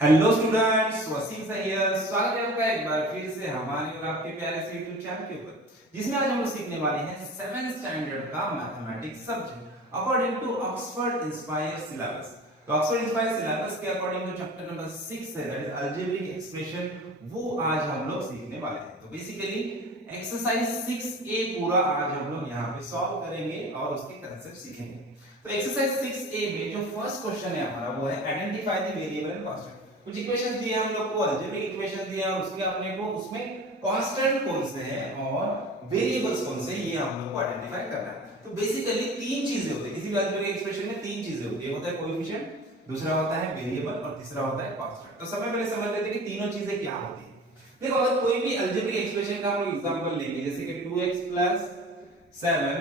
Hello students, Wasim Syed स्वागत है आपका एक बार फिर से हमारे और आपके प्यारे से यूट्यूब चैनल के ऊपर, जिसमें आज हम लोग सीखने वाले हैं 7th स्टैंडर्ड का mathematics subject according to Oxford Inspire syllabus. तो ऑक्सफोर्ड इंस्पायर सिलेबस के अकॉर्डिंग जो चैप्टर नंबर 6 है, दैट इज अलजेब्रिक एक्सप्रेशन, वो आज हम लोग सीखने वाले हैं। तो बेसिकली एक्सरसाइज 6A पूरा आज हम लोग यहाँ पे सॉल्व करेंगे और उसके कांसेप्ट सीखेंगे। तो एक्सरसाइज 6A में जो फर्स्ट क्वेश्चन है हमारा वो है identify the variable and constant. कुछ इक्वेशन दिए हम लोग को, अलजेब्रिक इक्वेशन दिया और उसके अपने को उसमें कांस्टेंट कौन से हैं और वेरिएबल्स कौन से हैं, ये हम लोग को आइडेंटिफाई करना है। तो बेसिकली तीन चीजें होती है किसी भी अलजेब्रिक एक्सप्रेशन में, तीन चीजें होती है, होता है कोएफिशिएंट, दूसरा होता है वेरिएबल और तीसरा होता है कांस्टेंट। तो सबसे पहले समझ लेते हैं कि तीनों चीजें क्या होती है। देखो, अगर कोई भी अलजेब्रिक एक्सप्रेशन का हम लोग एग्जांपल लेंगे, जैसे कि 2x 7,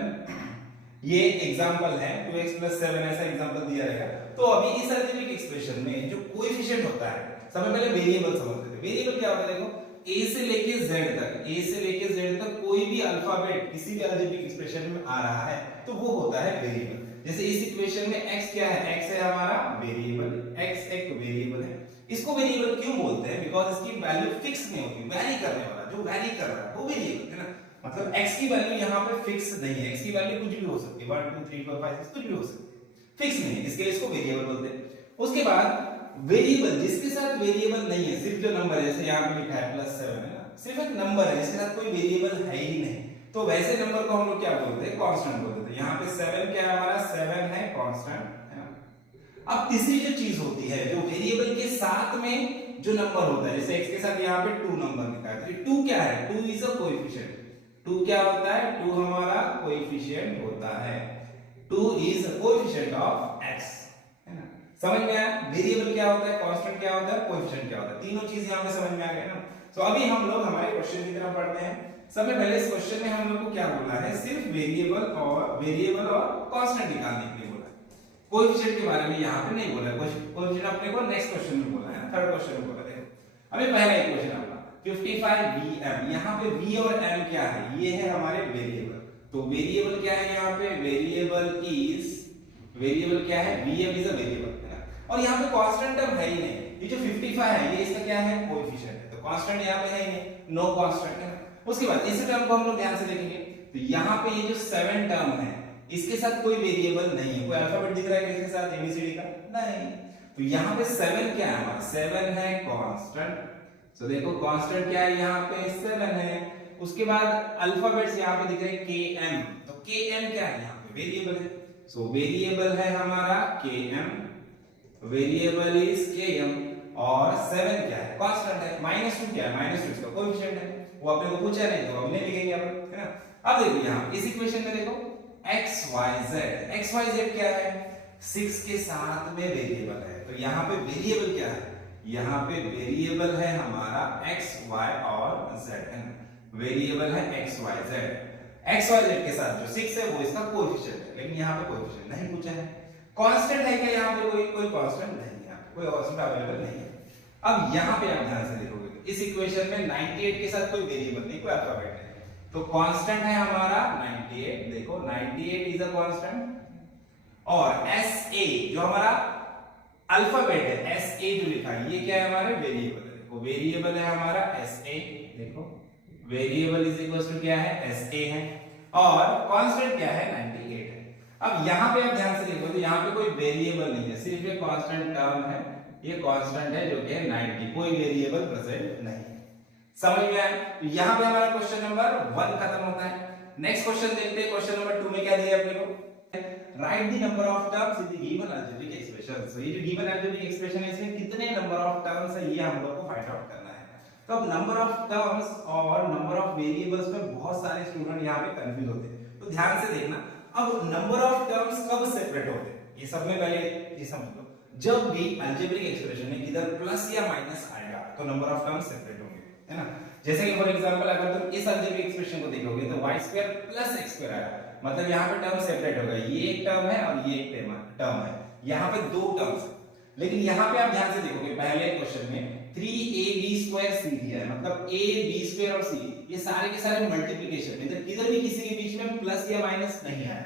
ये एग्जांपल है, 2x 7 ऐसा एग्जांपल दिया रहेगा। तो अभी इस अलजेब्रिक एक्सप्रेशन में जो कोएफिशिएंट होता है, सबसे पहले वेरिएबल समझ लेते हैं। वेरिएबल क्या होता है, देखो a से लेके z तक, a से लेके z तक कोई भी अल्फाबेट किसी भी अलजेब्रिक एक्सप्रेशन में आ रहा है तो वो होता है वेरिएबल। जैसे इस इक्वेशन में x क्या है, x है हमारा वेरिएबल, x एक वेरिएबल है। इसको वेरिएबल क्यों बोलते हैं? बिकॉज़ इसकी वैल्यू फिक्स नहीं होती, वैरी करने वाला, जो वैरी कर रहा है वो वेरिएबल है ना। मतलब x की वैल्यू यहाँ पे फिक्स नहीं है, x की वैल्यू कुछ भी हो सकती है, 1 2 3 4 5 6 कुछ भी हो सकती है, फिक्स नहीं है, इसके लिए इसको वेरिएबल बोलते हैं। उसके बाद वेरिएबल जिसके साथ वेरिएबल नहीं है, सिर्फ जो नंबर है, जैसे यहाँ पे लिखा है +7 है ना, सिर्फ एक नंबर है, इसके साथ कोई वेरिएबल है ही नहीं, तो वैसे नंबर को हम लोग क्या बोलते हैं, कांस्टेंट बोलते हैं। यहाँ पे 7 क्या है हमारा, 7 है कांस्टेंट है ना। अब तीसरी जो चीज होती है, जो वेरिएबल के साथ में जो नंबर होता है, जैसे x के साथ यहाँ पे 2 नंबर लिखा है, तो 2 क्या है, 2 इज अ कोएफिशिएंट। 2 क्या होता है, 2 हमारा कोएफिशिएंट होता है, 2 is a coefficient of x, है ना। समझ में आया? वेरिएबल क्या होता है, कांस्टेंट क्या होता है, कोएफिशिएंट क्या होता है, तीनों चीज यहाँ पे समझ में आ गई ना। तो अभी हम लोग हमारे क्वेश्चन की तरफ बढ़ते हैं। सबसे पहले इस क्वेश्चन में हम लोग को क्या बोला है, सिर्फ वेरिएबल और कांस्टेंट निकालने के लिए बोला है, कोएफिशिएंट के बारे में यहाँ पे नहीं बोला है। कोएफिशिएंट अपने को नेक्स्ट क्वेश्चन में बोला है, थर्ड क्वेश्चन में बोला है। अभी पहला इक्वेशन अपना 55vm, यहाँ पे v और m क्या है, ये है हमारे वेरिएबल। तो वेरिएबल क्या है यहाँ पे, वेरिएबल क्या है, vm इज अ वेरिएबल है ना। और यहाँ पे कांस्टेंट टर्म है ही नहीं, ये जो 55 है ये इसका क्या है, कोएफिशिएंट है, तो कांस्टेंट यहाँ पे है ही नहीं, नो कांस्टेंट है ना। उसके बाद इस टर्म को हम लोग ध्यान से देखेंगे, तो यहाँ पे ये जो 7 टर्म है इसके साथ कोई वेरिएबल नहीं है, कोई अल्फाबेट दिख रहा है इसके साथ एबीसीडी का, नहीं। तो यहाँ पे 7 क्या है हमारा, 7 है कांस्टेंट। तो देखो कांस्टेंट क्या है यहाँ पे, 7 है। उसके बाद अल्फाबेट्स यहाँ पे दिख रहे हैं km, तो km क्या है यहाँ पे, वेरिएबल है। सो वेरिएबल है हमारा km, वेरिएबल इज km, और 7 क्या है, कांस्टेंट है। -2 क्या है, -2 इसका कोएफिशिएंट है, वो अपने को पूछा नहीं तो हम नहीं लिखेंगे अपन, है ना। अब देखो यहाँ इस इक्वेशन में देखो xyz क्या है, 6 के साथ में वेरिएबल है, तो यहाँ पे वेरिएबल क्या है, यहाँ पे वेरिएबल है हमारा x y और z है ना, वेरिएबल है x y z। x y z के साथ जो 6 है वो इसका कोएफिशिएंट है, लेकिन यहाँ पे कोएफिशिएंट नहीं पूछा है। कांस्टेंट है क्या यहाँ पे, कोई कांस्टेंट नहीं है, कोई कांस्टेंट अवेलेबल नहीं है। अब यहाँ पे आप ध्यान से देखोगे इस इक्वेशन में 98 के साथ कोई वेरिएबल नहीं, कोई अल्फाबेट नहीं, तो कांस्टेंट है हमारा 98, देखो 98 इज अ कांस्टेंट। और SA जो हमारा अल्फाबेट है, SA जो लिखा है ये क्या है, हमारे वेरिएबल है, देखो वेरिएबल है हमारा SA, देखो वेरिएबल इज इक्वल टू क्या है, SA है, और कांस्टेंट क्या है, 98 है। अब यहाँ पे आप ध्यान से देखो तो यहाँ पे कोई वेरिएबल नहीं है, सिर्फ एक कांस्टेंट टर्म है, ये कांस्टेंट है जो कि है 90, कोई वेरिएबल प्रेजेंट नहीं है। समझ में आया? तो यहाँ पे हमारा क्वेश्चन नंबर 1 खत्म होता है। नेक्स्ट क्वेश्चन देखते हैं, क्वेश्चन नंबर 2 में क्या दिया अपने को, write the number of terms in the given algebraic expression. So ये जो गिवन अलजेब्रिक एक्सप्रेशन है इसमें कितने नंबर ऑफ टर्म्स है ये हम लोग को फाइंड आउट करना है। तो अब नंबर ऑफ टर्म्स और नंबर ऑफ वेरिएबल्स में बहुत सारे स्टूडेंट यहाँ पे कंफ्यूज होते हैं, तो ध्यान से देखना। अब नंबर ऑफ टर्म्स कब सेपरेट होते हैं, ये सब में पहले ये समझ लो, जब भी अलजेब्रिक एक्सप्रेशन में इधर प्लस या माइनस आएगा तो नंबर ऑफ टर्म्स सेपरेट होंगे, है ना। जैसे कि फॉर एग्जांपल अगर तुम इस अलजेब्रिक एक्सप्रेशन को देखोगे तो y² + x² आएगा, मतलब यहाँ पे टर्म सेपरेट होगा, ये एक टर्म है और ये एक टर्म है, यहाँ पे दो टर्म्स है। लेकिन यहाँ पे आप ध्यान से देखोगे पहले क्वेश्चन में 3ab² c दिया है, मतलब a b² और c ये सारे के सारे मल्टीप्लिकेशन में, इधर भी किसी के बीच में प्लस या माइनस नहीं आया,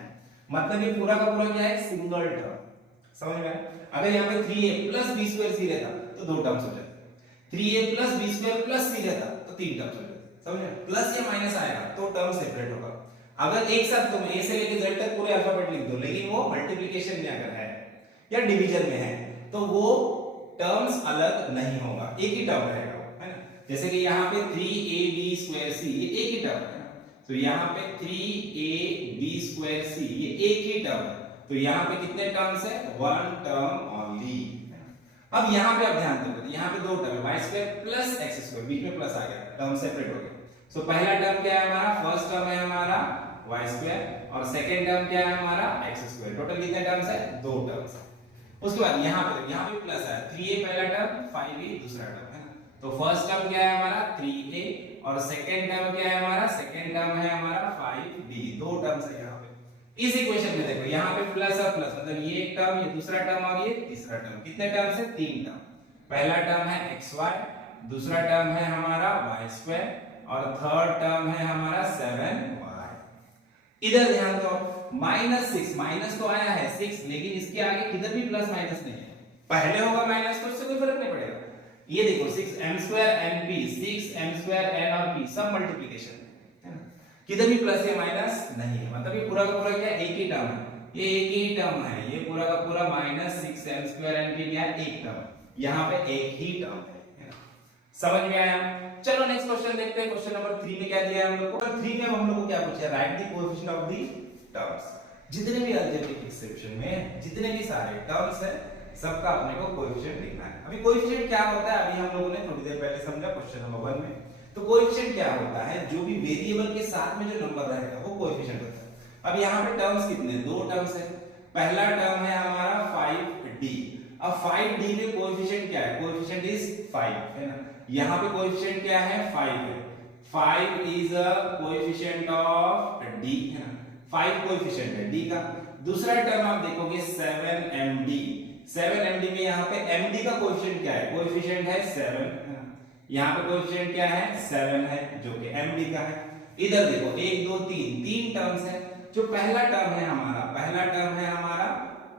मतलब ये पूरा का पूरा क्या है, सिंगल टर्म। समझ में आया? अगर यहाँ पे 3a + b² c रहता तो 2 टर्म्स हो जाते। 3a plus b square plus c रहता तो 3 टर्म्स हो जाते। समझे? प्लस या माइनस आएगा तो टर्म सेपरेट होगा। अगर एक साथ तुम a से लेके z तक पूरे अल्फाबेट लिख दो, लेकिन वो मल्टीप्लिकेशन में अगर है या डिवीजन में है तो वो टर्म्स अलग नहीं होगा, एक ही टर्म रहेगा, है ना। जैसे कि यहाँ पे 3ab स्क्वायर c ये एक ही टर्म है ना, तो यहाँ पे 3ab स्क्वायर c ये एक ही टर्म है, तो यहाँ पे कितने टर्म्स है? 1 टर्म ओनली। अब यहाँ पे आप ध्यान दो, यहाँ पे 2 टर्म है y square plus x square, बीच में प्लस आ गया, टर्म सेपरेट हो गया। सो पहला टर्म क्या है हमारा? फर्स्ट टर्म है हमारा y स्क्वायर और सेकंड टर्म क्या है हमारा? x square. टोटल कितने टर्म्स है? 2 टर्म्स है। उसके बाद यहाँ पे प्लस है, 3a पहला टर्म, 5a दूसरा टर्म, है ना। तो फर्स्ट टर्म क्या है हमारा? 3a और सेकंड टर्म क्या है हमारा? सेकंड टर्म है हमारा 5b। 2 टर्म्स है यहाँ पे। इस इक्वेशन में देखो यहाँ पे प्लस और प्लस, मतलब ये एक टर्म, ये दूसरा टर्म और ये तीसरा टर्म। कितने टर्म्स है? 3 टर्म। पहला टर्म है xy, दूसरा टर्म है हमारा y स्क्वायर और थर्ड टर्म है हमारा 7y। इधर ध्यान दो, -6, माइनस तो आया है 6, लेकिन इसके आगे किधर भी प्लस माइनस नहीं है। पहले होगा माइनस तो उससे कोई फर्क नहीं पड़ेगा। ये देखो 6m² np, 6m² n और p सब मल्टीप्लिकेशन है ना, किधर भी प्लस या माइनस नहीं है, मतलब ये पूरा का पूरा क्या एक ही टर्म है, ये एक ही टर्म है, ये पूरा का पूरा -6m² np क्या एक टर्म, यहाँ पे एक ही टर्म है ना। समझ में आया? चलो नेक्स्ट क्वेश्चन देखते हैं। क्वेश्चन नंबर 3 में क्या दिया है हम लोग को? 3 में हम लोग को क्या पूछा है? Right the coefficient of the terms. जितने भी अलजेब्रिक एक्सप्रेशन में जितने भी सारे टर्म्स है सबका अपने को कोएफिशिएंट लिखना है। अभी कोएफिशिएंट क्या होता है? अभी हम लोगों ने थोड़ी देर पहले समझा क्वेश्चन नंबर 1 में। तो कोएफिशिएंट क्या होता है? जो भी वेरिएबल के साथ में जो नंबर रहेगा वो कोएफिशिएंट होता है। अब यहाँ पे टर्म्स कितने? 2 टर्म्स है। पहला टर्म है हमारा 5d। अब 5d में कोएफिशिएंट क्या है? कोएफिशिएंट इज 5, है ना। यहाँ पे कोएफिशिएंट क्या है? 5 है। 5 is a coefficient of d, है ना। 5 कोएफिशिएंट है d का। दूसरा टर्म आप देखोगे 7md। 7md में यहाँ पे md का कोएफिशिएंट क्या है? कोएफिशिएंट है 7, है ना। यहाँ पे कोएफिशिएंट क्या है? 7 है, जो कि md का है। इधर देखो 1 2 3 टर्म्स है। जो पहला टर्म है हमारा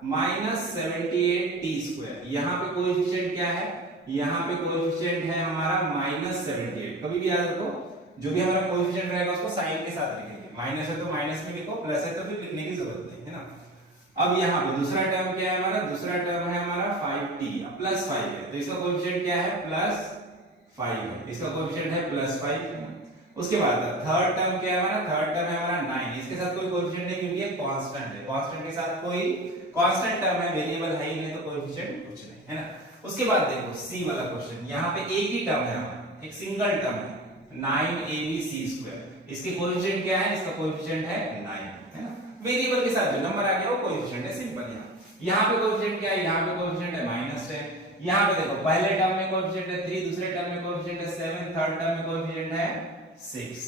-78t²। यहाँ पे कोएफिशिएंट क्या है? यहाँ पे कोएफिशिएंट है हमारा -78। कभी भी याद रखो, जो भी हमारा कोएफिशिएंट रहेगा उसको साइन के साथ लिखेंगे। माइनस है तो माइनस में लिखो, प्लस है तो फिर लिखने की जरूरत नहीं, है ना। अब यहाँ पे दूसरा टर्म क्या है हमारा? दूसरा टर्म है हमारा 5t प्लस 5 है, तो इसका कोएफिशिएंट क्या है? +5 है। इसका कोएफिशिएंट है +5। उसके बाद थर्ड टर्म क्या है हमारा? थर्ड टर्म है हमारा 9। इसके साथ कोई कोएफिशिएंट नहीं क्योंकि ये कांस्टेंट है। कांस्टेंट के साथ कोई कांस्टेंट टर्म है, वेरिएबल है ही नहीं, तो कोएफिशिएंट कुछ नहीं, है ना। उसके बाद देखो सी वाला क्वेश्चन, यहाँ पे एक ही टर्म है हमारा, एक सिंगल टर्म है 9abc²। इसके कोएफिशिएंट क्या है? इसका कोएफिशिएंट है 9, है ना। वेरिएबल के साथ जो नंबर आ गया वो कोएफिशिएंट है, सिंपल। यहाँ पे कोएफिशिएंट क्या है? यहाँ पे कोएफिशिएंट है -10। यहाँ पे देखो पहले टर्म में कोएफिशिएंट है 3, दूसरे टर्म में कोएफिशिएंट है 7, थर्ड टर्म में कोएफिशिएंट है 6।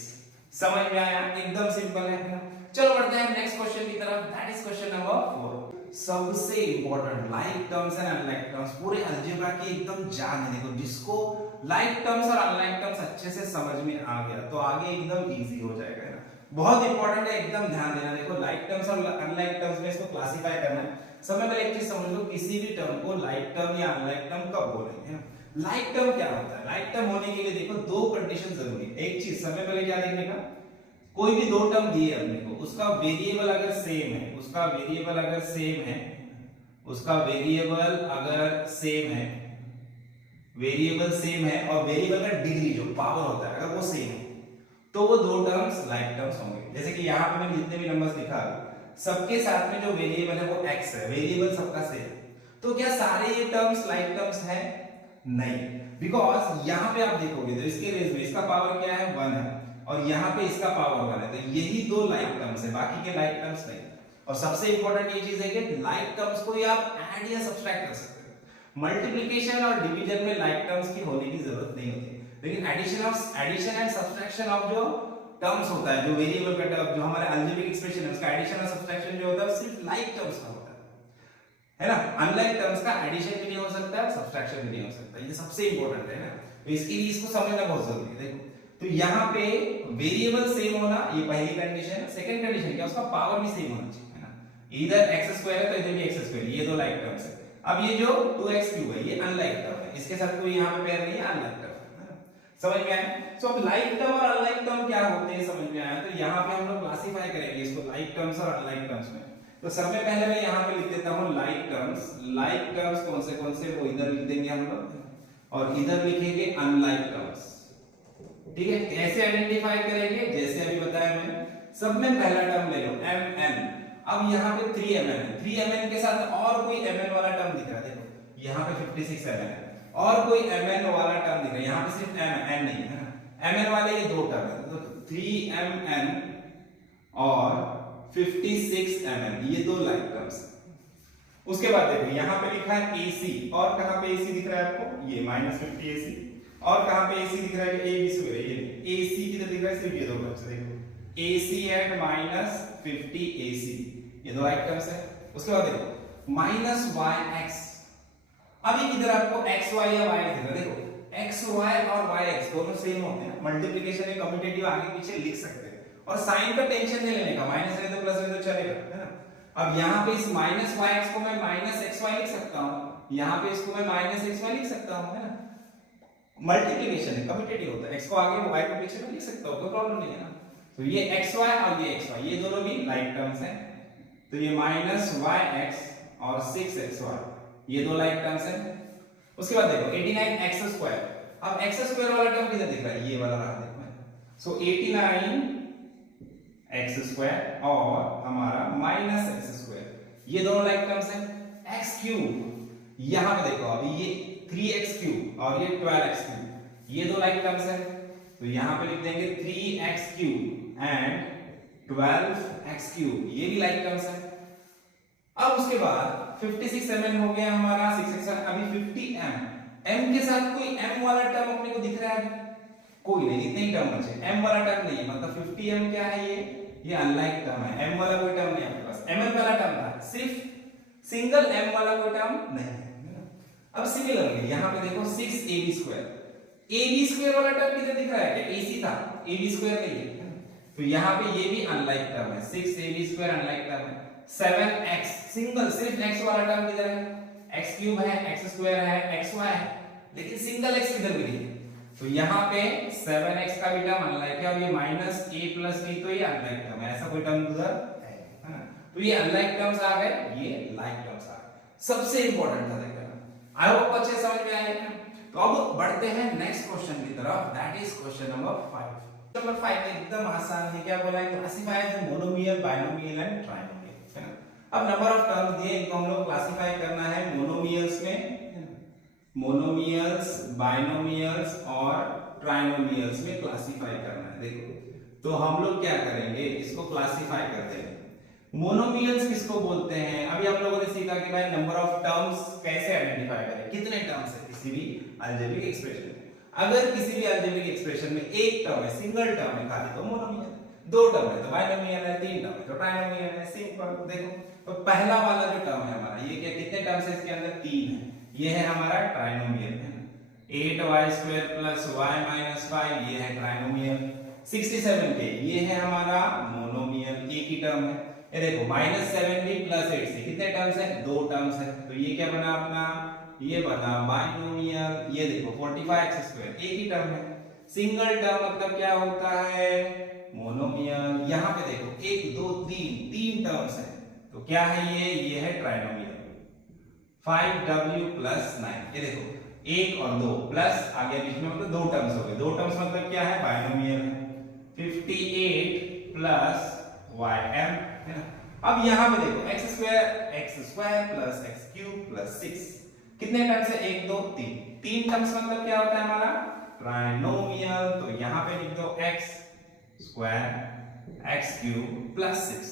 समझ में आया? एकदम सिंपल है ना। चलो बढ़ते हैं नेक्स्ट क्वेश्चन की तरफ, दैट इज क्वेश्चन नंबर 4। सबसे important like terms and unlike terms पूरे अलजेब्रा की एकदम जान है। देखो जिसको लाइक टर्म्स और अनलाइक टर्म्स अच्छे से समझ में आ गया तो आगे एकदम इजी हो जाएगा, है ना। बहुत इंपॉर्टेंट है, एकदम ध्यान देना। देखो लाइक टर्म्स और अनलाइक टर्म्स में इसको क्लासिफाई करना है। सबसे पहले एक चीज समझ लो, किसी भी टर्म को लाइक टर्म या अनलाइक टर्म कब बोलेंगे, है ना। लाइक टर्म क्या होता है? लाइक टर्म होने के लिए देखो 2 कंडीशन जरूरी है। एक चीज सबसे पहले क्या देखने का, कोई भी 2 टर्म दिए अपने को, उसका वेरिएबल अगर सेम है, उसका वेरिएबल अगर सेम है, उसका वेरिएबल अगर सेम है, वेरिएबल सेम है और वेरिएबल का डिग्री जो पावर होता है अगर वो सेम है तो वो 2 टर्म्स लाइक टर्म्स होंगे। जैसे कि यहाँ पे मैंने जितने भी नंबर्स लिखा सबके साथ में जो वेरिएबल है वो x है, वेरिएबल सबका सेम। तो क्या सारे ये टर्म्स लाइक टर्म्स है? नहीं, बिकॉज यहाँ पे आप देखोगे तो इसके रेस में इसका पावर क्या है? 1 है और यहाँ पे इसका पावर 1 है, तो यही 2 लाइक टर्म्स है, बाकी के लाइक टर्म्स नहीं। और सबसे इंपॉर्टेंट ये चीज है कि लाइक टर्म्स को आप ऐड या सब्सट्रैक्ट कर सकते हो। मल्टीप्लिकेशन और डिवीजन में लाइक टर्म्स की होने की जरूरत नहीं होती, लेकिन एडिशन एंड सब्सट्रैक्शन ऑफ जो टर्म्स होता है, जो वेरिएबल का टर्म, जो हमारे अलजेब्रिक एक्सप्रेशन है उसका एडिशन और सब्सट्रैक्शन जो होता है सिर्फ लाइक टर्म्स का होता है ना। अनलाइक टर्म्स का एडिशन भी नहीं हो सकता है, सब्सट्रैक्शन भी नहीं हो सकता। ये सबसे इंपॉर्टेंट है ना, तो इसके लिए इसको समझना बहुत जरूरी है। देखो तो यहाँ पे वेरिएबल सेम होना ये पहली कंडीशन। सेकंड कंडीशन क्या? उसका पावर भी सेम होना चाहिए, है ना। इधर x² है तो इधर भी x², ये 2 लाइक टर्म्स है। अब ये जो 2x³ है ये अनलाइक टर्म है, इसके साथ कोई यहाँ पे पेयर नहीं है, अनलाइक टर्म है ना, समझ में आया? सो अब लाइक टर्म और अनलाइक टर्म क्या होते हैं समझ में आया? तो यहाँ पे हम लोग क्लासिफाई करेंगे इसको लाइक टर्म्स और अनलाइक टर्म्स में। तो सबसे पहले मैं यहाँ पे लिख देता हूँ लाइक टर्म्स। लाइक टर्म्स कौन से वो इधर लिख देंगे हम लोग, और इधर लिखेंगे अनलाइक टर्म्स। ठीक है, कैसे आइडेंटिफाई करेंगे? जैसे अभी बताया मैंने, सब में पहला टर्म ले लो mn। अब यहाँ पे 3mn है, 3mn के साथ और कोई mn वाला टर्म दिख रहा है, देखो यहाँ पे 56mn है, और कोई mn वाला टर्म दिख रहा है, यहाँ पे सिर्फ n नहीं है ना, mn वाले ये दो टर्म है, तो 3mn और 56mn ये दो लाइक टर्म्स है। उसके बाद देखो यहाँ पे लिखा है AC, और कहाँ पे AC दिख रहा है आपको? ये -50 AC, और कहाँ पे AC दिख रहा है? AB स्क्वायर, ये AC किधर दिख रहा है? सिर्फ ये दो टर्म्स देखो, AC एट -50 AC, ये दो लाइक टर्म्स है। उसके बाद देखो -yx, अभी इधर आपको xy या y दिख रहा है, देखो xy और yx दोनों सेम होते हैं, मल्टीप्लिकेशन में कम्यूटेटिव आगे पीछे लिख सकते हैं, और साइन का टेंशन नहीं लेने का, माइनस है तो प्लस है तो चलेगा, है ना। अब यहाँ पे इस -yx को मैं -xy लिख सकता हूँ, यहाँ पे इसको मैं -xy लिख सकता हूँ, है ना, मल्टीप्लिकेशन है, कम्यूटेटिव होता है, x को आगे y को पीछे में लिख सकता हूँ, कोई प्रॉब्लम नहीं है ना। तो ये xy और ये xy ये दोनों भी लाइक टर्म्स हैं, तो ये -yx और 6xy ये दो लाइक टर्म्स हैं। उसके बाद देखो 89x स्क्वायर, अब x स्क्वायर वाला टर्म किधर दिख रहा है? ये वाला रहा देखो, सो 89x स्क्वायर और हमारा -x स्क्वायर ये दोनों लाइक टर्म्स हैं। x क्यूब, यहां पे देखो अभी ये 3x क्यूब और ये 12x क्यूब ये दो लाइक टर्म्स हैं, तो यहां पे लिख देंगे 3x cube and 12x cube ये भी लाइक टर्म्स हैं। अब उसके बाद 56mn हो गया हमारा, 6x, अभी 50m, m के साथ कोई m वाला टर्म अपने को दिख रहा है? कोई नहीं, इतने ही टर्म बचे, m वाला टर्म नहीं है, मतलब 50m क्या है? ये अनलाइक टर्म है, m वाला कोई टर्म नहीं आपके पास, mn वाला टर्म था, सिर्फ सिंगल m वाला कोई टर्म नहीं है। अब सिमिलरली यहाँ पे देखो 6ab स्क्वायर, ab स्क्वायर वाला टर्म किधर दिख रहा है? ac था, ab स्क्वायर नहीं है, तो यहाँ पे ये भी अनलाइक टर्म है, 6ab स्क्वायर अनलाइक टर्म है। 7x सिंगल, सिर्फ x वाला टर्म किधर है? x क्यूब है, x स्क्वायर है, xy है, लेकिन सिंगल x किधर मिली है? तो यहाँ पे 7x का भी टर्म अनलाइक है, और ये -a+b तो ये अनलाइक टर्म है, ऐसा कोई टर्म उधर है ना, तो ये अनलाइक टर्म्स आ गए, ये लाइक टर्म्स आ गए। सबसे इंपॉर्टेंट था देखना, आई होप अच्छे समझ में आए। तो अब बढ़ते हैं नेक्स्ट क्वेश्चन की तरफ, that is question number 5। Number 5 एकदम आसान है, क्या बोला है? Classify the monomial, binomial and trinomial. अब नंबर ऑफ टर्म्स दिए, इनको हम लोग क्लासिफाई करना है मोनोमियल्स में, मोनोमियल्स, बायनोमियल्स और ट्राइनोमियल्स में क्लासिफाई करना है। देखो तो हम लोग क्या करेंगे, इसको क्लासिफाई करते हैं। मोनोमियल्स किसको बोलते हैं? अभी आप लोगों ने सीखा कि भाई नंबर ऑफ टर्म्स कैसे आइडेंटिफाई करें, कितने टर्म्स है किसी भी अलजेब्रिक एक्सप्रेशन में। अगर किसी भी अलजेब्रिक एक्सप्रेशन में एक टर्म है, सिंगल टर्म है खाली, तो मोनोमियल, दो टर्म है तो बायनोमियल है, तीन टर्म है तो ट्राइनोमियल है। सिंपल। देखो तो पहला वाला जो टर्म है हमारा, ये क्या, कितने टर्म्स है इसके अंदर? तीन है, ये है हमारा ट्राइनोमियल है ना। 8y² + y - 5 ये है ट्राइनोमियल। 67k ये है हमारा मोनोमियल, एक ही टर्म है। ये देखो -7b + 8c कितने टर्म्स है? दो टर्म्स है, तो ये क्या बना अपना? ये बना बायनोमियल। ये देखो 45x², एक ही टर्म है। सिंगल टर्म मतलब क्या होता है? मोनोमियल। यहाँ पे देखो 1 2 3 तीन टर्म्स है, तो क्या है ये है ट्राइनोमियल। 5w + 9 ये देखो 1 और 2 प्लस आ गया बीच में, मतलब दो टर्म्स हो गए। दो टर्म्स मतलब क्या है? बायनोमियल। 58 + ym है ना। अब यहाँ पे देखो x² + x³ + 6 कितने टर्म्स है? 1 2 3 तीन टर्म्स मतलब क्या होता है हमारा? ट्राइनोमियल। तो यहाँ पे लिख दो x² x³ + 6।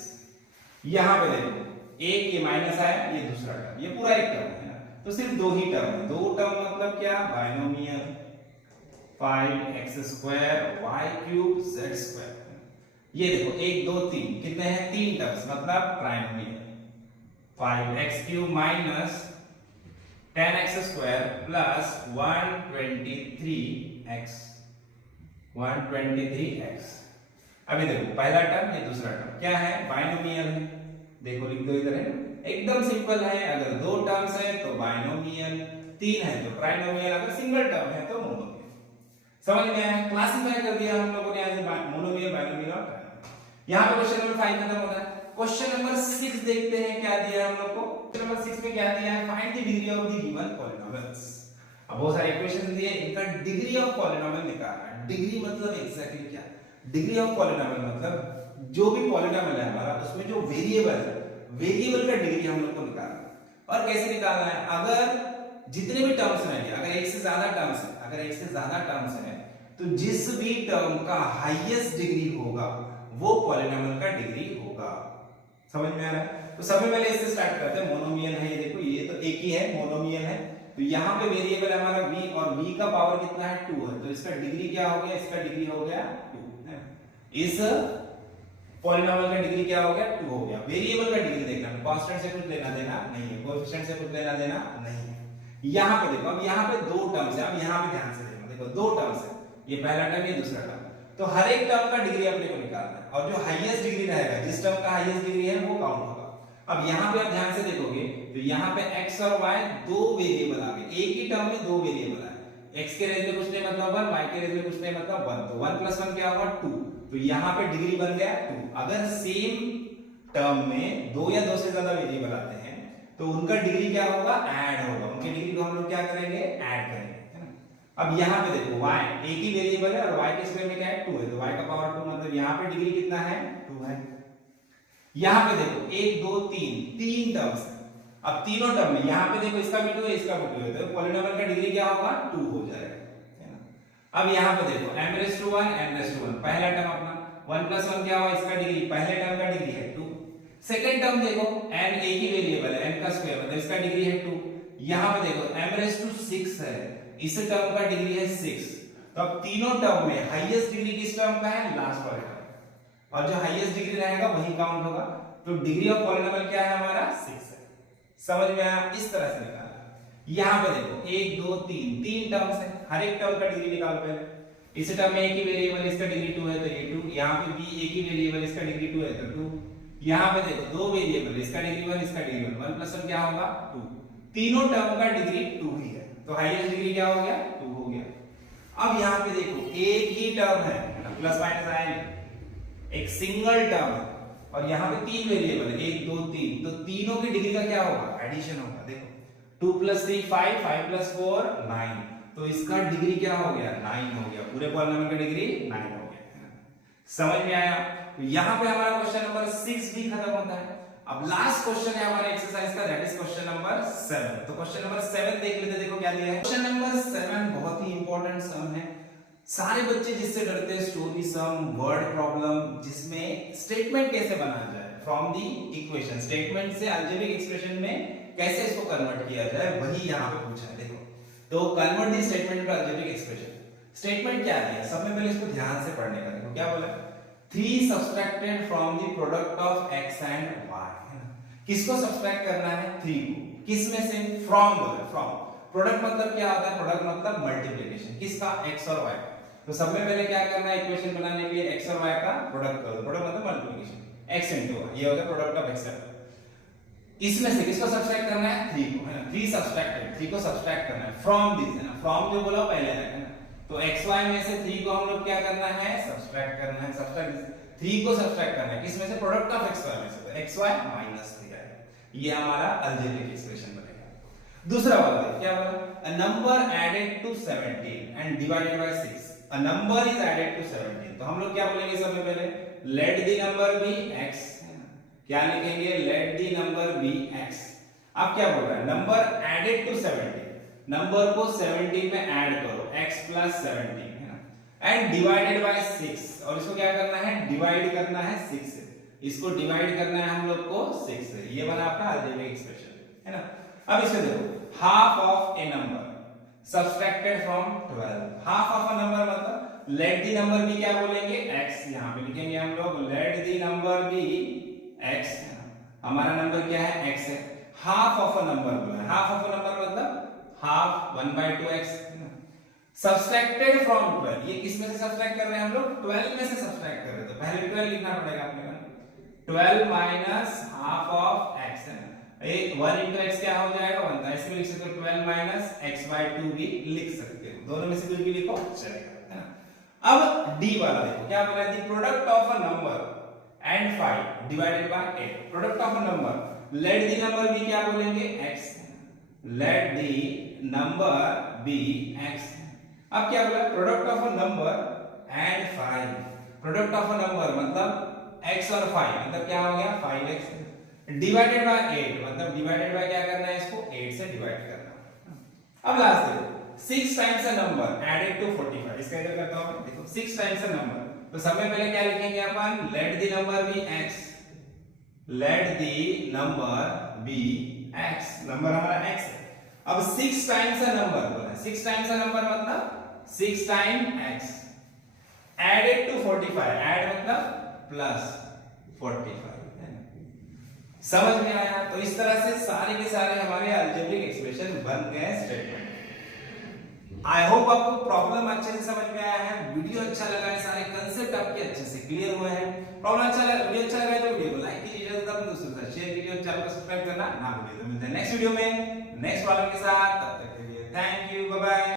यहाँ पे देखो एक ये माइनस आया, ये दूसरा टर्म, ये पूरा एक टर्म है ना, तो सिर्फ दो ही टर्म है। दो टर्म मतलब क्या? बायनोमियल। 5x² y³ z²। ये देखो 1 2 3 कितने हैं? तीन टर्म्स मतलब ट्राइनोमियल। 5x³ - 10x² + 123x। अभी देखो पहला टर्म, ये दूसरा टर्म क्या है? बायनोमियल है। देखो लिख दो इधर है, एकदम सिंपल है। अगर दो टर्म्स है तो बायनोमियल, तीन है तो ट्राइनोमियल, अगर सिंगल टर्म है तो मोनोमियल। समझ में आया? क्लासिफाई कर दिया हम लोगों ने आज मोनोमियल, बाइनोमियल और ट्राइनोमियल। यहाँ पे क्वेश्चन नंबर 5 खत्म होता है। क्वेश्चन नंबर 6 देखते हैं क्या दिया है हम लोग को। क्वेश्चन नंबर 6 में क्या दिया है? Find the degree of the given polynomials. अब बहुत सारे इक्वेशन दिए, इनका डिग्री ऑफ पॉलिनोमियल निकालना है। डिग्री मतलब एग्जैक्टली क्या? डिग्री ऑफ पॉलिनोमियल मतलब जो भी पॉलिनोमियल है हमारा, उसमें जो वेरिएबल है, वेरिएबल का डिग्री हम लोग को निकालना है। और कैसे निकालना है? अगर जितने भी टर्म्स हैं, अगर एक से ज्यादा टर्म्स है, अगर एक से ज्यादा टर्म्स है, तो जिस भी टर्म का हाईएस्ट डिग्री होगा वो पॉलिनोमियल का डिग्री होगा। समझ में आ रहा है? तो सबसे पहले इससे स्टार्ट करते हैं। मोनोमियल है, ये देखो, ये तो एक ही है, मोनोमियल है। तो यहाँ पे वेरिएबल है हमारा v, और v का पावर कितना है? 2 है। तो इसका डिग्री क्या हो गया? इसका डिग्री हो गया 2 है। इस पॉलिनोमियल का डिग्री क्या हो गया? 2 हो गया। वेरिएबल का डिग्री देखना है, कांस्टेंट से कुछ लेना देना नहीं है, कोएफिशिएंट से कुछ लेना देना नहीं है। यहाँ पे देखो, अब यहाँ पे दो टर्म्स है। अब यहाँ पे ध्यान से देखो, देखो दो टर्म्स है, ये पहला टर्म, ये दूसरा टर्म। तो हर एक टर्म का डिग्री अपने को निकालना है, और जो हाईएस्ट डिग्री रहेगा, जिस टर्म का हाईएस्ट डिग्री है, वो काउंट होगा। अब यहाँ पे आप ध्यान से देखोगे तो यहाँ पे x और y दो वेरिएबल आ गए। एक ही टर्म में दो वेरिएबल आए। x के रेंज में कुछ नहीं मतलब 1, y के रेंज में कुछ नहीं मतलब 1। तो 1 + 1 क्या होगा? 2। तो यहाँ पे डिग्री बन गया 2। अगर सेम टर्म में दो या दो से ज्यादा वेरिएबल आते हैं तो उनका डिग्री क्या होगा? ऐड होगा। उनके डिग्री को हम लोग क्या करेंगे? ऐड करेंगे, है ना। अब यहाँ पे देखो, y एक ही वेरिएबल है और y के स्क्वायर में क्या है? 2 है। तो y का पावर 2, मतलब यहाँ पे डिग्री कितना है? 2 है। यहाँ पे देखो 1 2 3, तीन टर्म्स है। अब तीनों टर्म में यहाँ पे देखो, इसका भी 2 है, इसका भी 2 है, तो पॉलिनोमियल का डिग्री क्या होगा? 2 हो जाएगा, है ना। अब यहाँ पे देखो m⁻1 m⁻1, पहला टर्म अपना 1 + 1 क्या हुआ? इसका डिग्री, पहले टर्म का डिग्री है 2। सेकंड टर्म देखो, n एक ही वेरिएबल है, n का स्क्वायर, मतलब इसका डिग्री है 2। यहाँ पे देखो m⁻6 है, इस टर्म का डिग्री है 6। तो अब तीनों टर्म में हाईएस्ट डिग्री किस टर्म का है? लास्ट वाले टर्म, और जो हाईएस्ट डिग्री रहेगा वही काउंट होगा। तो डिग्री ऑफ पॉलिनोमियल क्या है हमारा? 6 है। समझ में आया? इस तरह से निकालना। यहाँ पे देखो 1 2 3, तीन टर्म्स है, हर एक टर्म का डिग्री निकालो पहले। इस टर्म में एक ही वेरिएबल, इसका डिग्री 2 है तो ये 2। यहाँ पे भी एक ही वेरिएबल, इसका डिग्री 2 है तो 2। यहाँ पे देखो दो वेरिएबल, इसका डिग्री 1, इसका डिग्री 1, 1 + 1 क्या होगा? 2। तीनों टर्म का डिग्री 2 ही है, तो हाईएस्ट डिग्री क्या हो गया? 2 हो गया। अब यहाँ पे देखो एक ही टर्म है, प्लस माइनस आया, एक सिंगल टर्म है, और यहाँ पे तीन वेरिएबल है, 1 2 3। तो तीनों की डिग्री का क्या होगा? एडिशन होगा। देखो 2 + 3 5, 5 + 4 9। तो इसका डिग्री क्या हो गया? 9 हो गया। पूरे पॉलिनोमियल का डिग्री 9 हो गया, है ना। समझ में आया? तो यहाँ पे हमारा क्वेश्चन नंबर 6 भी खत्म होता है। अब लास्ट क्वेश्चन है हमारे एक्सरसाइज का, दैट इज क्वेश्चन नंबर 7। तो क्वेश्चन नंबर 7 देख लेते, देखो क्या दिया है। क्वेश्चन नंबर 7 बहुत ही इंपॉर्टेंट सम है। सारे बच्चे जिससे डरते हैं, स्टोरी सम, वर्ड प्रॉब्लम, जिसमें स्टेटमेंट कैसे बनाया जाए फ्रॉम दी इक्वेशन, स्टेटमेंट से अलजेब्रिक एक्सप्रेशन में कैसे इसको कन्वर्ट किया जाए, वही यहाँ पे पूछा है। देखो, तो convert the statement to algebraic expression. Statement क्या दिया? सबसे पहले इसको ध्यान से पढ़ने का। देखो क्या बोला, 3 subtracted from the product of x and y, है ना। किसको सब्सट्रैक्ट करना है? 3 को। किस में से? फ्रॉम बोला, फ्रॉम। प्रोडक्ट मतलब क्या होता है? प्रोडक्ट मतलब मल्टीप्लिकेशन, किसका? x और y। तो सबसे पहले क्या करना है? इक्वेशन बनाने के लिए x और y का प्रोडक्ट करो। प्रोडक्ट मतलब मल्टीप्लिकेशन, x * y, ये होता है प्रोडक्ट ऑफ x और y। इसमें से किसको सब्सट्रैक्ट करना है? 3 को, है ना। 3 सब्सट्रैक्टेड, 3 को सब्सट्रैक्ट करना है फ्रॉम दिस, है ना। फ्रॉम जो बोला पहले है ना। तो xy में से 3 को हम लोग क्या करना है? सब्सट्रैक्ट करना है। सब्सट्रैक्ट 3 को सब्सट्रैक्ट करना है किसमें से? प्रोडक्ट ऑफ xy में से। तो xy - 3 है, ये हमारा अलजेब्रिक एक्सप्रेशन बनेगा। दूसरा वाला क्या बोला? a number added to 17 and divided by 6, a number is added to 17। तो हम लोग क्या बोलेंगे सबसे पहले? let the number be x, है ना। क्या लिखेंगे? let the number be x। अब क्या बोल रहा है? नंबर एडेड टू 17, नंबर को 17 में ऐड करो, x + 17, है ना। एंड डिवाइडेड बाय 6, और इसको क्या करना है? डिवाइड करना है 6 से। इसको डिवाइड करना है हम लोग को 6 से। ये बना आपका अलजेब्रिक एक्सप्रेशन, है ना। अब इसमें देखो, half of a number subtracted from 12। half of a number मतलब let the number be क्या बोलेंगे? x। यहाँ पे लिखेंगे हम लोग let the number be x, है ना। हमारा नंबर क्या है? x है। half of a number बोला है। half of a number मतलब half 1/2x, है ना। subtracted from 12, ये किस में से सब्सट्रैक्ट कर रहे हैं हम लोग? 12 में से सब्सट्रैक्ट कर रहे हैं। तो पहले 12 लिखना पड़ेगा अपने को। 12 - half of x, है ना। 1 into x क्या हो जाएगा 1, तो ऐसे भी लिख सकते हो 12 माइनस x by 2 भी लिख सकते हो, दोनों में से कुछ भी लिखो चलेगा, है ना। अब d वाला देखो क्या बोला है, the product of a number and 5 divided by 8, product of a number, let the number be क्या बोलेंगे x, let the number be x। अब क्या बोला, product of a number and 5, product of a number मतलब x और 5 मतलब क्या हो गया 5x डिवाइडेड बाय 8, मतलब डिवाइडेड बाय क्या करना है, इसको 8 से डिवाइड करना। अब लास्ट देखो 6 times a number added to 45, इसका इधर करता हूं, देखो 6 टाइम्स अ नंबर, तो सब में पहले क्या लिखेंगे अपन, let the number be x, let the number be x, number हमारा x है। अब 6 टाइम्स अ नंबर बोला, 6 टाइम्स अ नंबर मतलब 6 time x added to 45, add मतलब प्लस 45, समझ में आया। तो इस तरह से सारे के सारे हमारे अलजेब्रिक एक्सप्रेशन बन गए स्टेटमेंट। आई होप आपको प्रॉब्लम अच्छे से समझ में आया है, वीडियो अच्छा लगा है, सारे कंसेप्ट आपके अच्छे से क्लियर हुए हैं। प्रॉब्लम अच्छा लगा, वीडियो अच्छा लगा तो वीडियो को लाइक कीजिए, अपने दोस्तों के साथ शेयर कीजिए, चैनल को सब्सक्राइब करना ना भूलिए। तो मिलते हैं नेक्स्ट वीडियो में नेक्स्ट प्रॉब्लम के साथ, तब तक के लिए थैंक यू, बाय बाय।